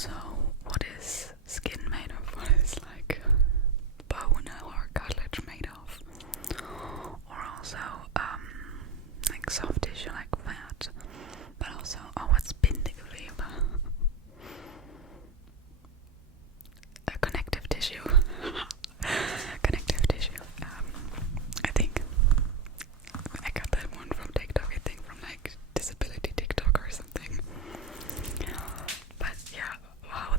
also what is skin made of, what is like bone or cartilage made of, or also like soft tissue like fat, but also what's Bindegewebe, connective tissue. Connective tissue. I think I got that one from TikTok. I think from like disability TikTok or something. But yeah, wow,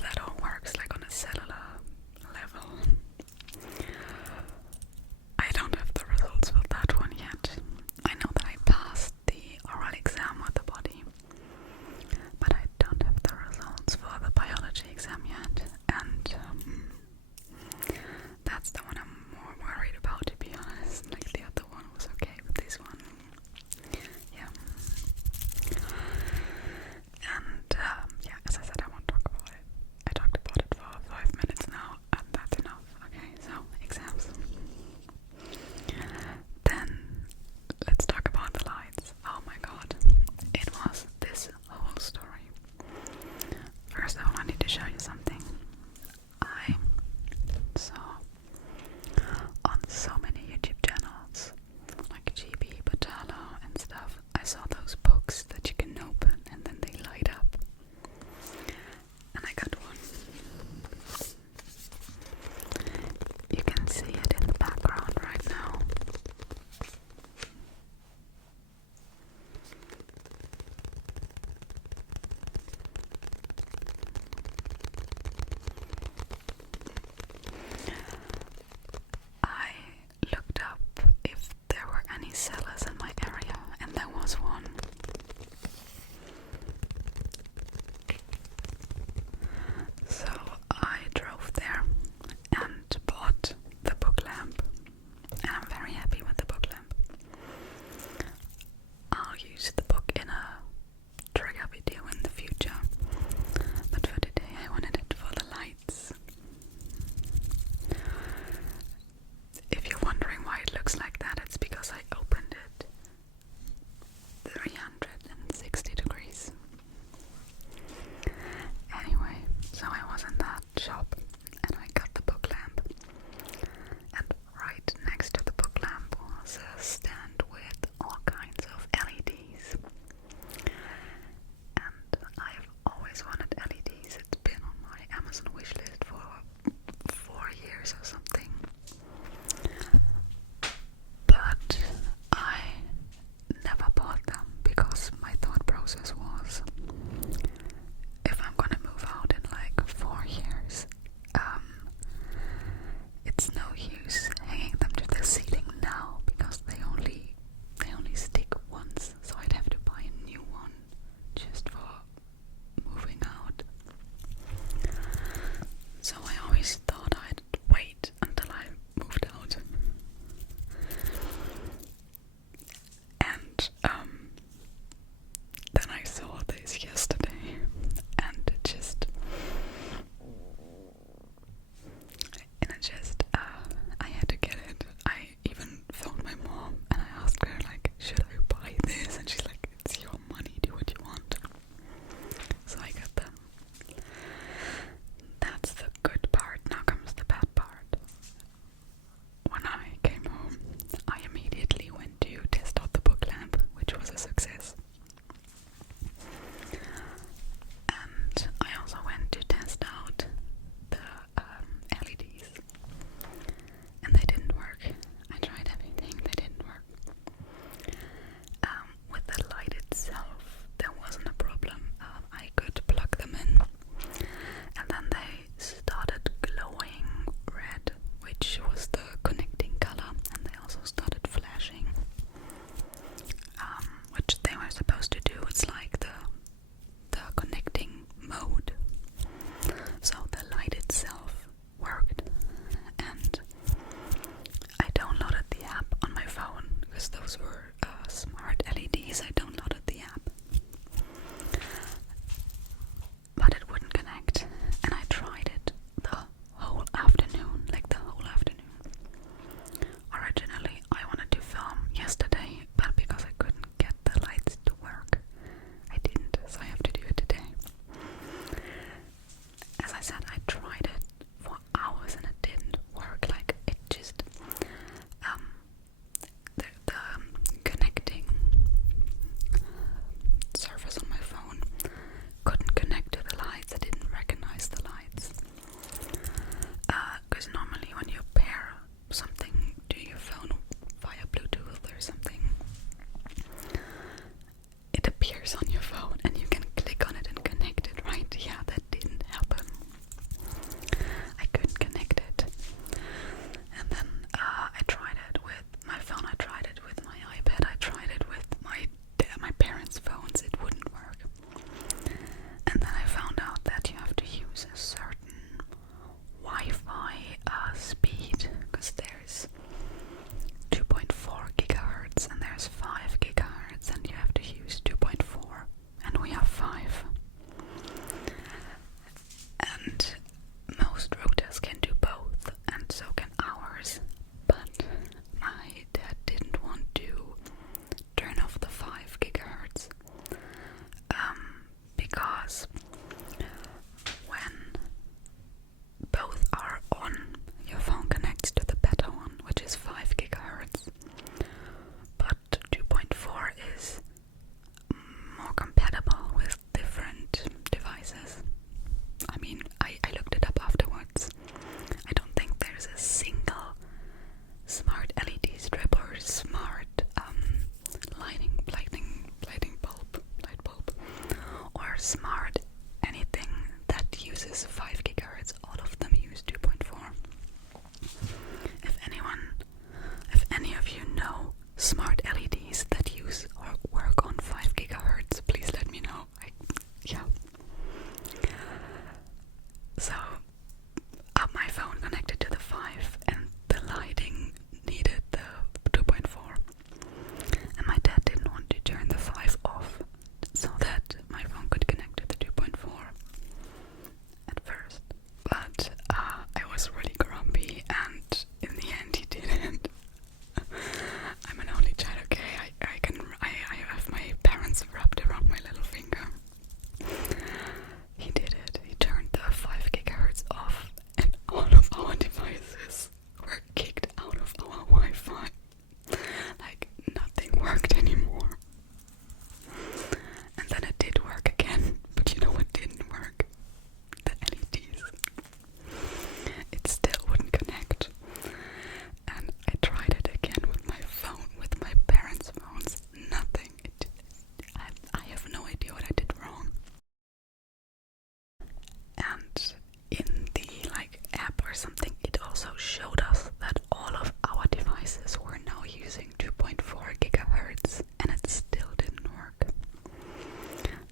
or something, it also showed us that all of our devices were now using 2.4 gigahertz, and it still didn't work.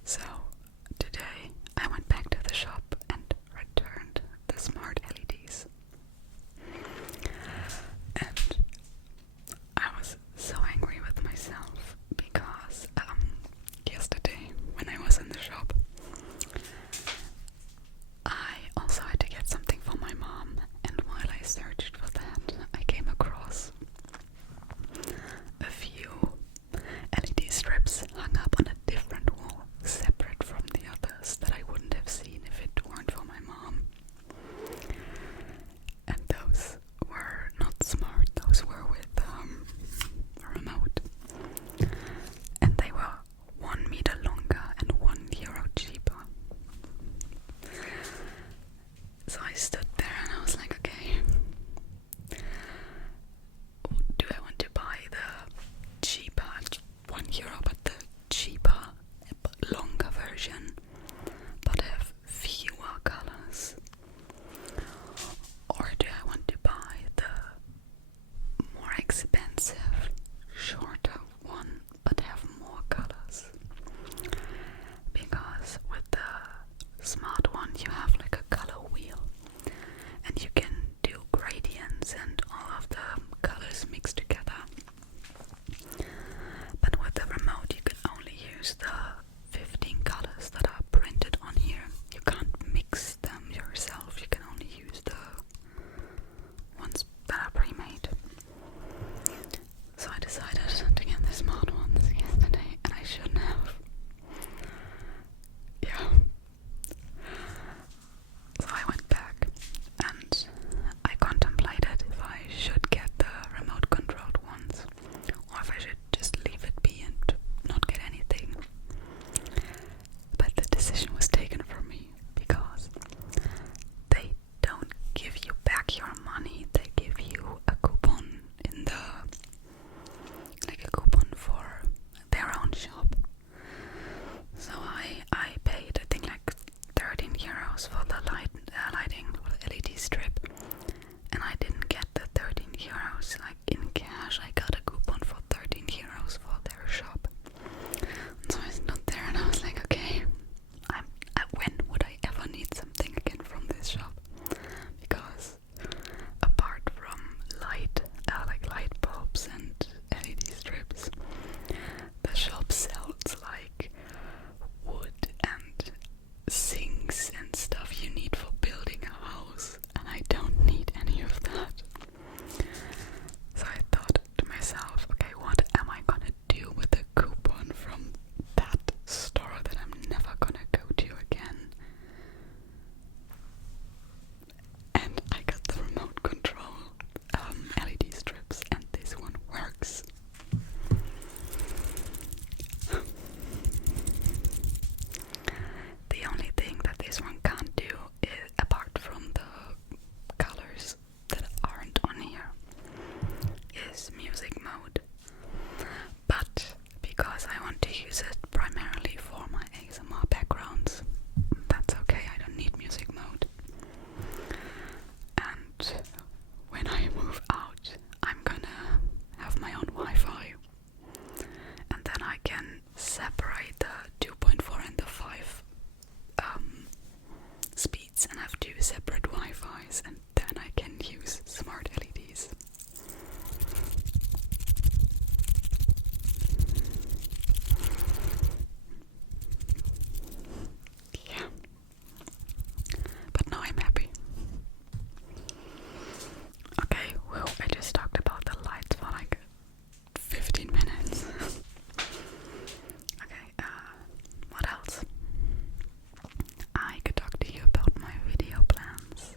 So today I went back to the shop and returned the smart LEDs. And I was so angry with myself because yesterday when I was in the shop, I also had to get something for my mom, and while I searched for that, I came across a few LED strips hung up on a different wall, separate from the others, that I wouldn't have seen if it weren't for my mom. And those were not smart, those were with a remote. And they were 1 meter longer and €1 cheaper. So I stood there and I was like, okay, do I want to buy the cheaper, €1, but the cheaper, but longer version, but have fewer colors? Or do I want to buy the more expensive, shorter one, but have more colors? Because with the smart one you have like a color wheel, and you can do gradients and all of the colors mixed together. But with the remote you can only use the 15 colors that are printed on here. You can't mix them yourself, you can only use the ones that are pre-made. So I decided to get the smart ones yesterday, and I shouldn't have. Yeah. So I went back and I contemplated if I should get the remote controlled ones, or if I should just leave it be and not get anything. But the decision was taken for me because they don't give you back your money, they give you a coupon in the, like a coupon for their own shop. So I paid, I think, like €13 for the lighting, for the LED strip, and I didn't get the €13 like in cash. I got a coupon for €13 for their shop. And so I stood there and I was like, okay, when would I ever need something again from this shop? Because apart from like light bulbs and LED strips, the shop sells like wood and sinks and stuff you need for building a house, and I don't need any of that. So I thought to myself, okay, what am I gonna do with a coupon from that store that I'm never gonna go to again? And I got the remote control LED strips, and this one works. The only thing that this one can't do, is, apart from the colors that aren't on here, is music mode. But because I want to use it primarily for my ASMR backgrounds, that's okay, I don't need music mode. And when I move out, I'm gonna have my own Wi-Fi, and then I can separate the 2.4 and the 5 speeds and have 2 separate Wi-Fis, and then I can use smart LEDs. Yeah. But now I'm happy. Okay, well, I just talked about the lights for like 15 minutes. Okay, what else? I could talk to you about my video plans.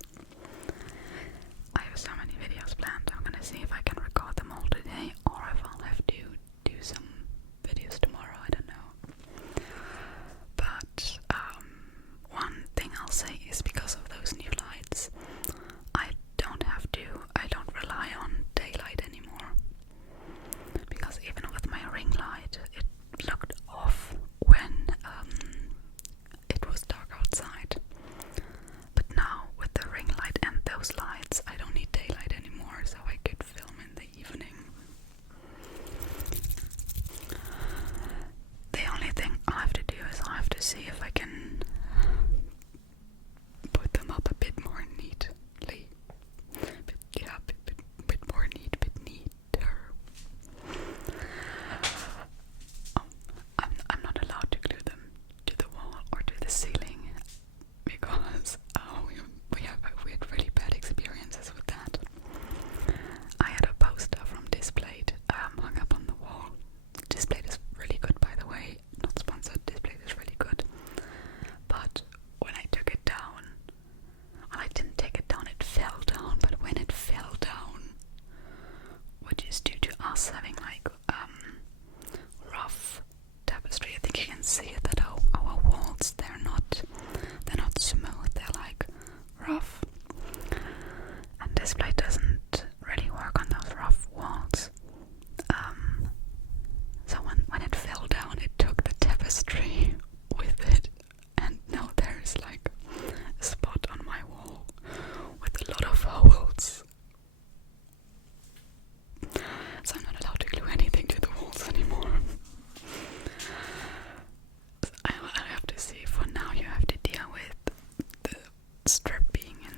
strip being in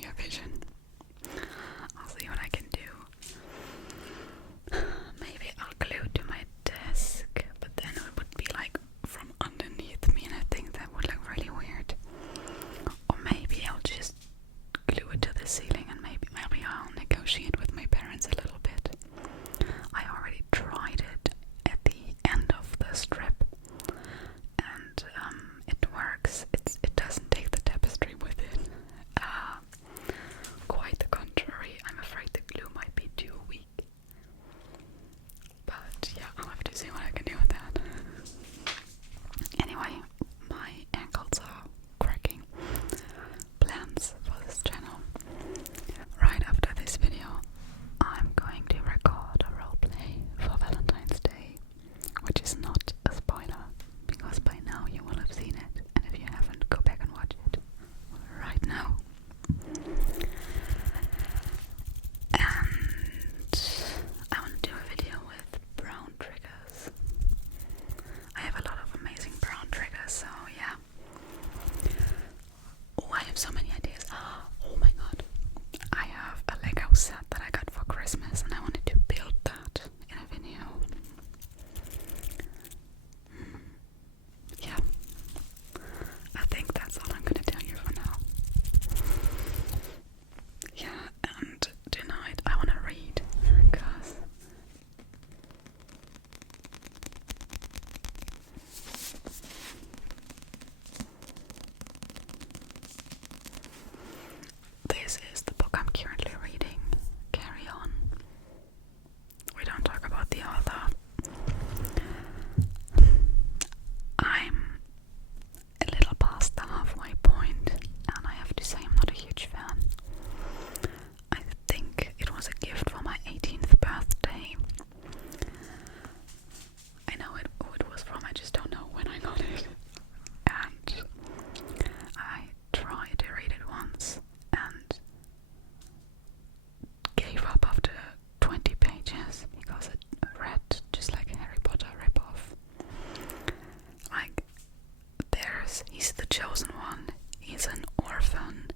your vision. I'll see what I can do. Maybe I'll glue it to my desk, but then it would be like from underneath me, and I think that would look really weird. Or maybe I'll just glue it to the ceiling, and maybe I'll negotiate with my parents a little bit. I already tried it at the end of the strip, and it works. It doesn't take the tapestry with it. Quite the contrary. I'm afraid the glue might be too weak. But yeah, I'll have to see what I can do with that. Anyway, my ankles are cracking. Plans for this channel. Right after this video, I'm going to record a roleplay for Valentine's Day, which is not a spoiler, because by now you will have seen it, and if you haven't, go back and watch it right now. And I want to do a video with brown triggers. I have a lot of amazing brown triggers, so yeah. Oh, I have so many ideas. Oh my god. I have a Lego set that I got for Christmas, and I wanted to build that in a video. Yeah. I think that's all I'm gonna tell you for now. Yeah, and tonight I wanna read, because this is the book I'm currently reading, Carry On. We don't talk about the author. I'm a little past the halfway point, and I have to say I'm not a huge fan. I think it was a gift for my 18th birthday. I know who it was from, I just don't know when I got it. And I tried to read it once and gave up after 20 pages because it read just like a Harry Potter ripoff. Like, he's the chosen one, he's an orphan,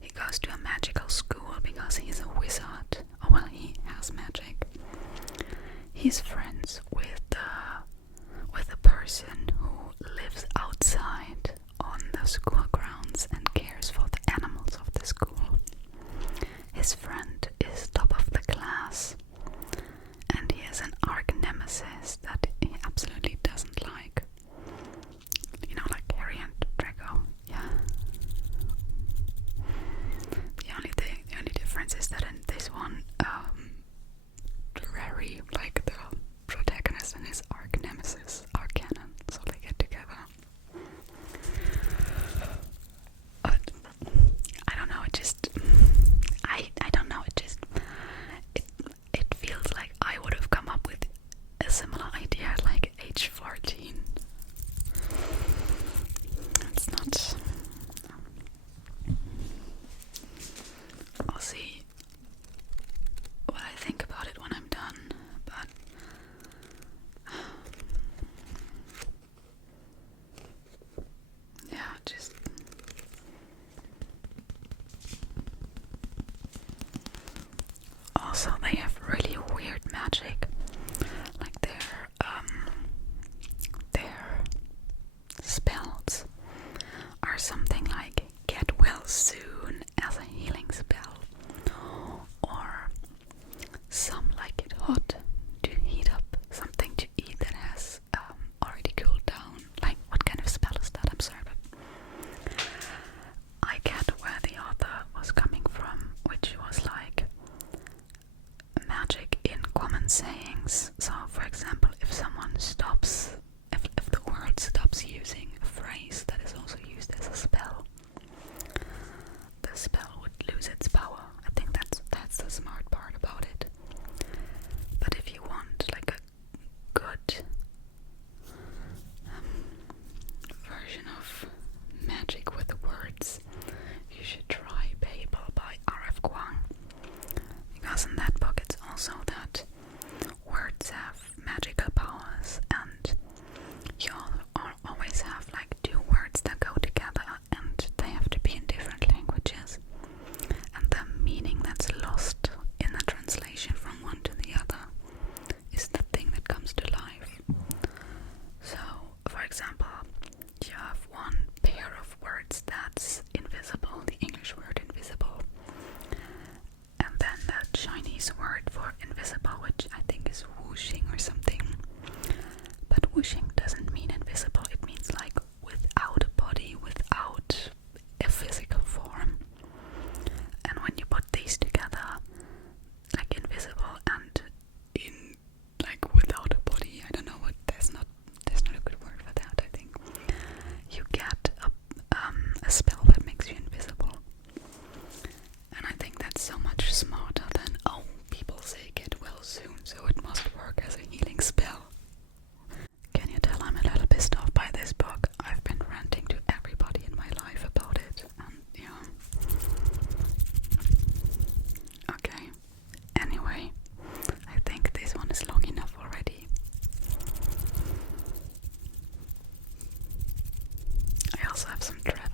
he goes to a magical school because he's a wizard, or well, he has magic. He's friends with a person who lives outside on the school grounds and cares for the animals of the school. His friend is top of the class, and he has an arch nemesis that he absolutely doesn't like. You know, like Harry and Draco. Yeah. The only difference is that in this one, Harry, like the protagonist, and his arch nemesis are canon, so they get together. But I don't know. I don't know. It feels like I would have come up with a similar idea at like age 14. It's not. I'll see what I think about it when I'm done, but yeah, just also they have really weird magic, like their spells are something like get well soon as a healing spell, or some like it hot to heat up something to eat that has already cooled down. Like, what kind of spell is that? I'm sorry, but I get where the author was coming from, which was like magic in common sayings. So for example, if someone stops, if the world stops using a phrase that is also used as a spell, also have some thread